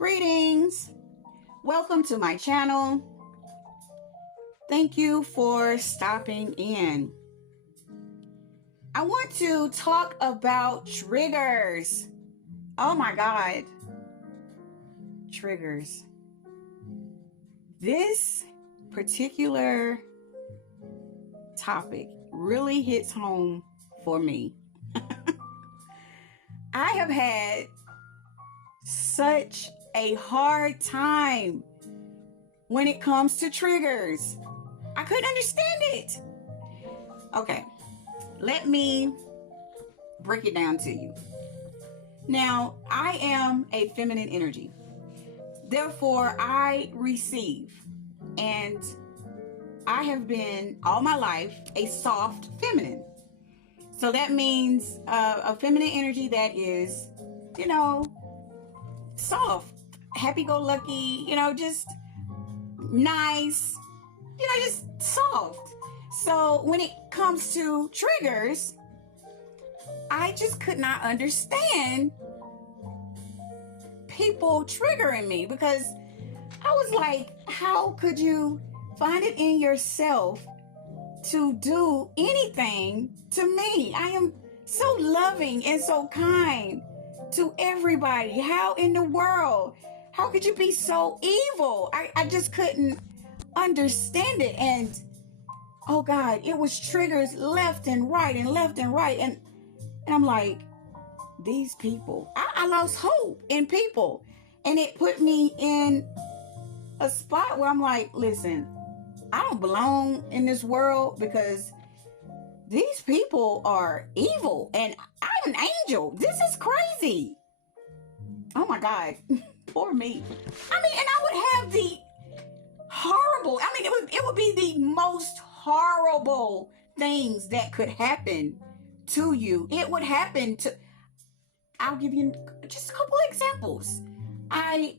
Greetings. Welcome to my channel. Thank you for stopping in. I want to talk about triggers. Oh my God. Triggers. This particular topic really hits home for me. I have had such a hard time when it comes to triggers. I couldn't understand it. Okay, let me break it down to you. Now, I am a feminine energy. Therefore, I receive. And I have been all my life a soft feminine. So that means a feminine energy that is, soft, happy-go-lucky, just nice, just soft. So when it comes to triggers, I just could not understand people triggering me, because I was like, how could you find it in yourself to do anything to me? I am so loving and so kind to everybody. How in the world? How could you be so evil? I just couldn't understand it. And oh God, it was triggers left and right and left and right. And I'm like, these people, I lost hope in people. And it put me in a spot where I'm like, listen, I don't belong in this world because these people are evil and I'm an angel. This is crazy. Oh my God. Poor me. And I would have the horrible, it would be the most horrible things that could happen to you. It would happen to, I'll give you just a couple of examples. I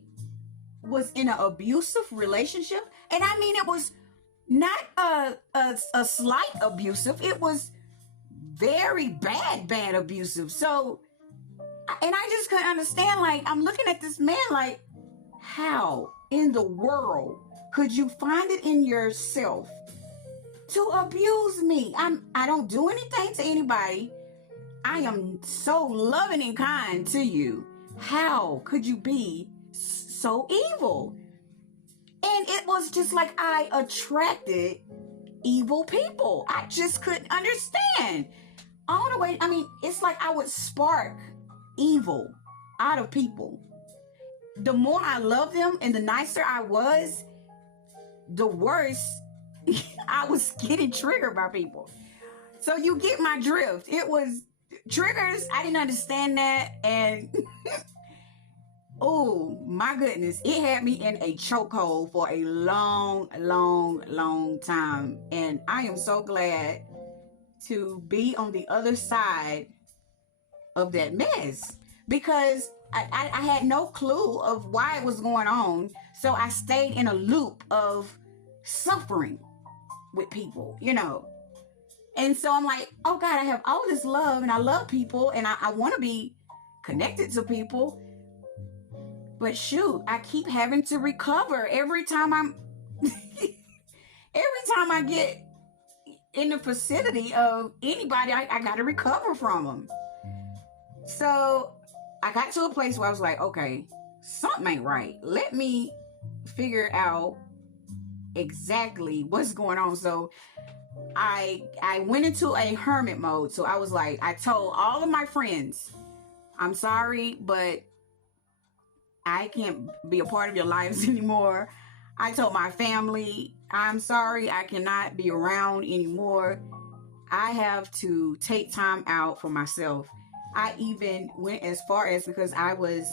was in an abusive relationship, and it was not a slight abusive. It was very bad abusive. So, and I just couldn't understand, like, I'm looking at this man like, how in the world could you find it in yourself to abuse me? I don't do anything to anybody. I am so loving and kind to you. How could you be so evil? And it was just like I attracted evil people. I just couldn't understand. All the way, it's like I would spark evil out of people. The more I loved them and the nicer I was, the worse I was getting triggered by people. So you get my drift. It was triggers. I didn't understand that. And oh my goodness, it had me in a chokehold for a long time. And I am so glad to be on the other side of that mess, because I had no clue of why it was going on. So I stayed in a loop of suffering with people, And so I'm like, oh God, I have all this love and I love people and I want to be connected to people. But shoot, I keep having to recover every time every time I get in the vicinity of anybody, I got to recover from them. So I got to a place where I was like, okay, something ain't right. Let me figure out exactly what's going on. So I went into a hermit mode. So I was like, I told all of my friends, I'm sorry, but I can't be a part of your lives anymore. I told my family, I'm sorry, I cannot be around anymore. I have to take time out for myself. I even went as far as, because I was,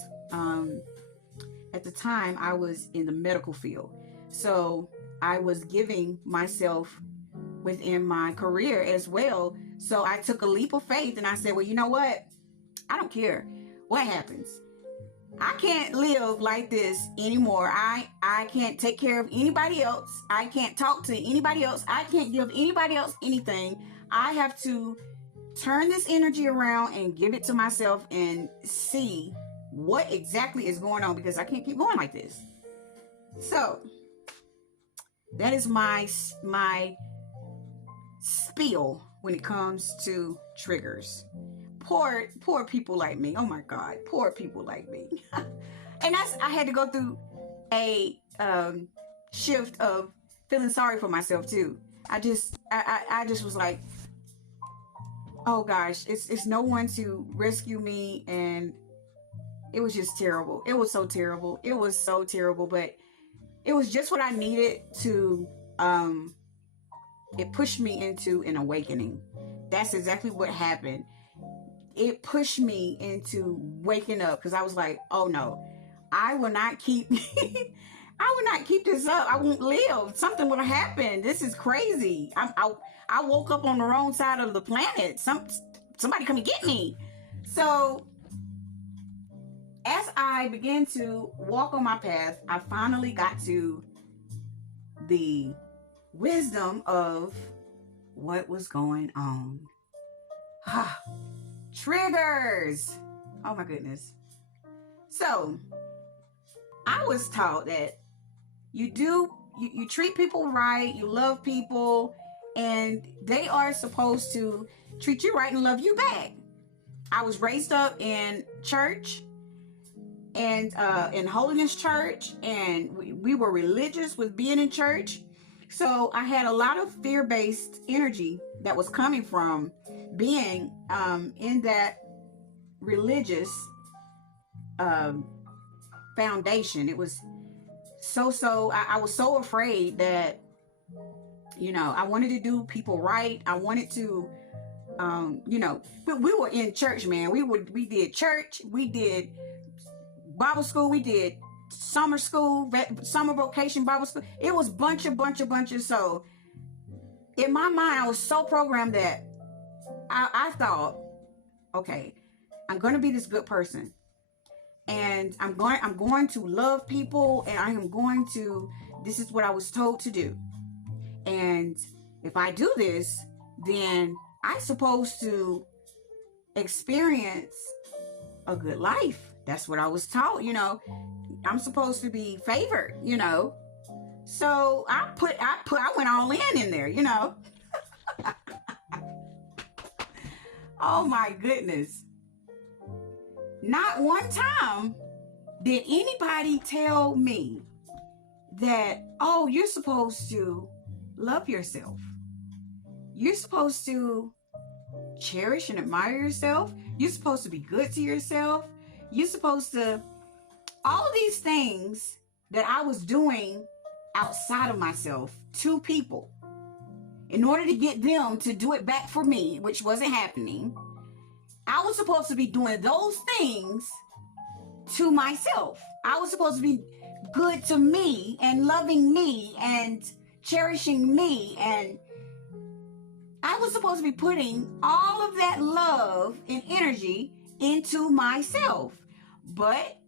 at the time, I was in the medical field. So I was giving myself within my career as well. So I took a leap of faith and I said, well, you know what? I don't care what happens. I can't live like this anymore. I can't take care of anybody else. I can't talk to anybody else. I can't give anybody else anything. I have to turn this energy around and give it to myself and see what exactly is going on, because I can't keep going like this. So that is my spiel when it comes to triggers. Poor people like me. Oh my God, poor people like me. And I had to go through a shift of feeling sorry for myself too. I just was like, oh gosh, it's no one to rescue me, and it was just terrible. It was so terrible. It was so terrible, but it was just what I needed to it pushed me into an awakening. That's exactly what happened. It pushed me into waking up, because I was like, oh no, I will not keep I will not keep this up. I won't live. Something will happen. This is crazy. I woke up on the wrong side of the planet. Somebody come and get me. So as I began to walk on my path, I finally got to the wisdom of what was going on. Triggers. Oh my goodness. So I was taught that you treat people right, you love people, and they are supposed to treat you right and love you back. I was raised up in church, and in Holiness Church, and we were religious with being in church. So I had a lot of fear-based energy that was coming from being in that religious foundation. It was I was so afraid that, I wanted to do people right. I wanted to, but we were in church, man. We did church, we did Bible school, we did summer school, summer vocation Bible school. It was bunch of. So in my mind, I was so programmed that I thought, okay, I'm going to be this good person, and I'm going to love people, and this is what I was told to do. And if I do this, then I'm supposed to experience a good life. That's what I was taught, I'm supposed to be favored, So I went all in there, Oh my goodness. Not one time did anybody tell me that, oh, you're supposed to love yourself. You're supposed to cherish and admire yourself. You're supposed to be good to yourself. You're supposed to, all these things that I was doing outside of myself to people in order to get them to do it back for me, which wasn't happening. I was supposed to be doing those things to myself. I was supposed to be good to me and loving me and cherishing me, and I was supposed to be putting all of that love and energy into myself. But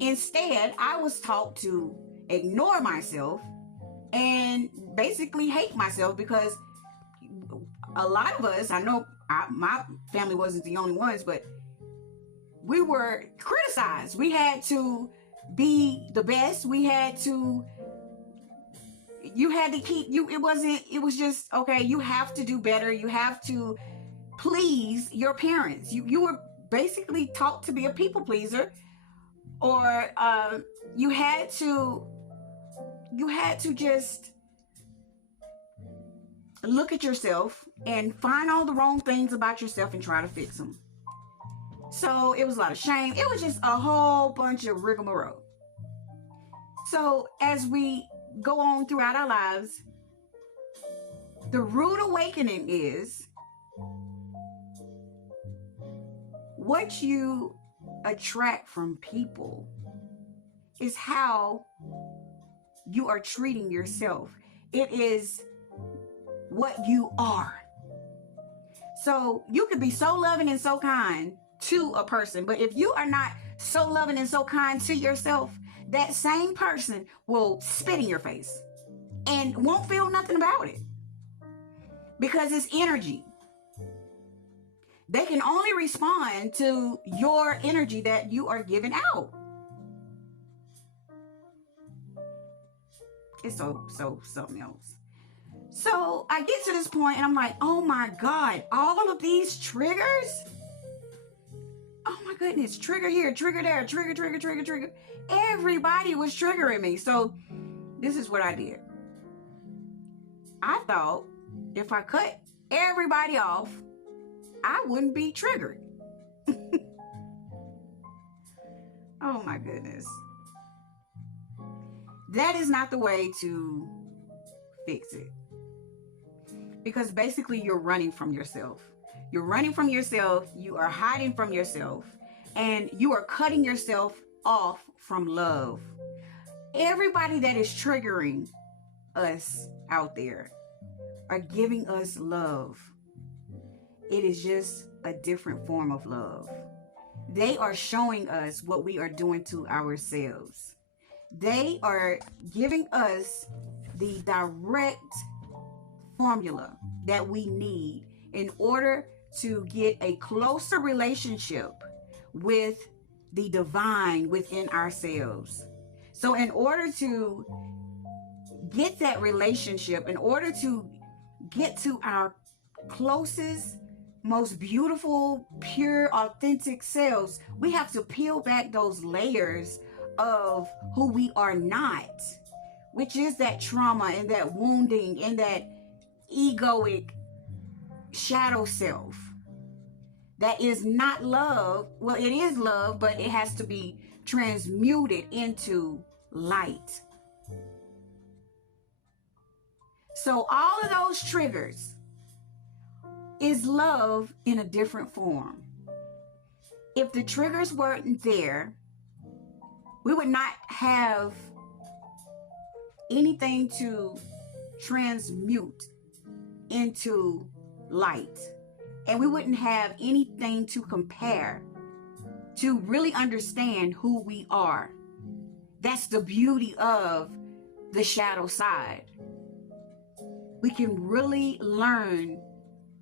instead, I was taught to ignore myself and basically hate myself, because a lot of us, I know my family wasn't the only ones, but we were criticized. We had to be the best. You had to keep, it was just, okay, you have to do better. You have to please your parents. You were basically taught to be a people pleaser, or you had to just look at yourself and find all the wrong things about yourself and try to fix them. So it was a lot of shame. It was just a whole bunch of rigmarole. So as we go on throughout our lives, the rude awakening is what you attract from people is how you are treating yourself. It is what you are. So you could be so loving and so kind to a person, but if you are not so loving and so kind to yourself, that same person will spit in your face and won't feel nothing about it, because it's energy. They can only respond to your energy that you are giving out. It's so something else. So I get to this point and I'm like, oh my God, all of these triggers? Oh my goodness, trigger here, trigger there, trigger. Everybody was triggering me. So this is what I did. I thought if I cut everybody off, I wouldn't be triggered. Oh my goodness. That is not the way to fix it. Because basically you're running from yourself. You're running from yourself. You are hiding from yourself. And you are cutting yourself off from love. Everybody that is triggering us out there are giving us love. It is just a different form of love. They are showing us what we are doing to ourselves. They are giving us the direct formula that we need in order to get a closer relationship with the divine within ourselves. So in order to get that relationship, in order to get to our closest, most beautiful, pure, authentic selves, we have to peel back those layers of who we are not, which is that trauma and that wounding and that egoic shadow self. That is not love. Well, it is love, but it has to be transmuted into light. So all of those triggers is love in a different form. If the triggers weren't there, we would not have anything to transmute into light. And we wouldn't have anything to compare to really understand who we are. That's the beauty of the shadow side. We can really learn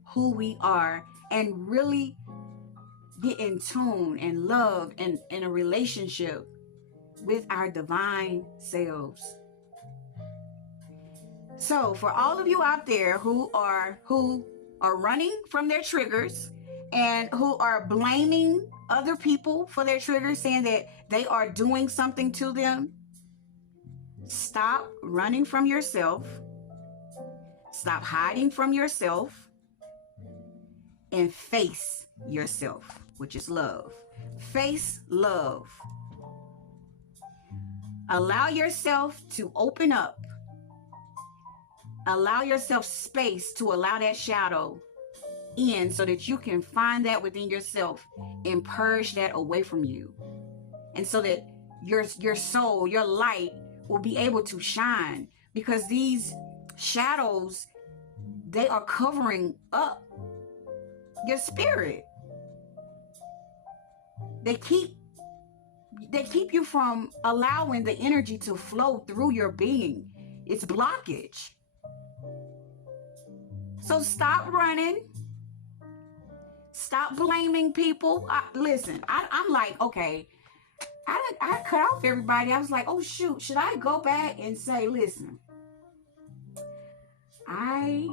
who we are and really get in tune and love and in a relationship with our divine selves. So for all of you out there who are running from their triggers and who are blaming other people for their triggers, saying that they are doing something to them, stop running from yourself. Stop hiding from yourself and face yourself, which is love. Face love. Allow yourself to open up. Allow yourself space to allow that shadow in so that you can find that within yourself and purge that away from you. And so that your soul, your light will be able to shine, because these shadows, they are covering up your spirit. They keep you from allowing the energy to flow through your being. It's blockage. So stop running. Stop blaming people. I'm like, okay, I cut off everybody. I was like, oh shoot, should I go back and say, listen, I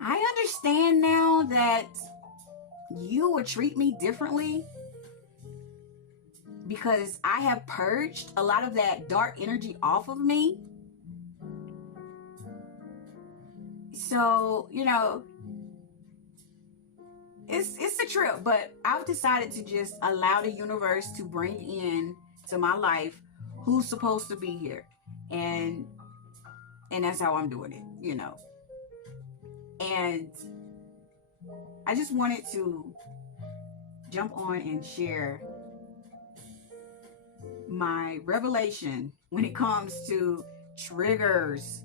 I understand now that you would treat me differently because I have purged a lot of that dark energy off of me. So, it's a trip, but I've decided to just allow the universe to bring in to my life who's supposed to be here. And that's how I'm doing it, And I just wanted to jump on and share my revelation when it comes to triggers,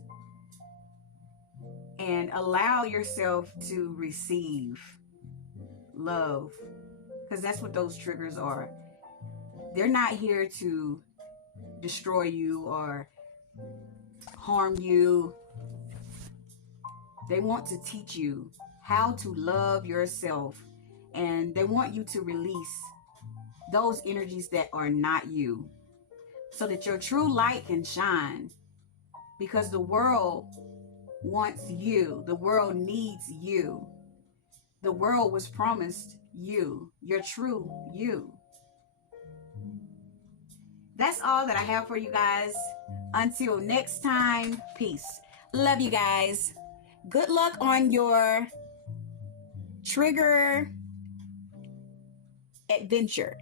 and allow yourself to receive love, because that's what those triggers are. They're not here to destroy you or harm you. They want to teach you how to love yourself. And they want you to release those energies that are not you so that your true light can shine, because the world wants you. The world needs you. The world was promised you, your true you. That's all that I have for you guys. Until next time, peace. Love you guys. Good luck on your trigger adventure.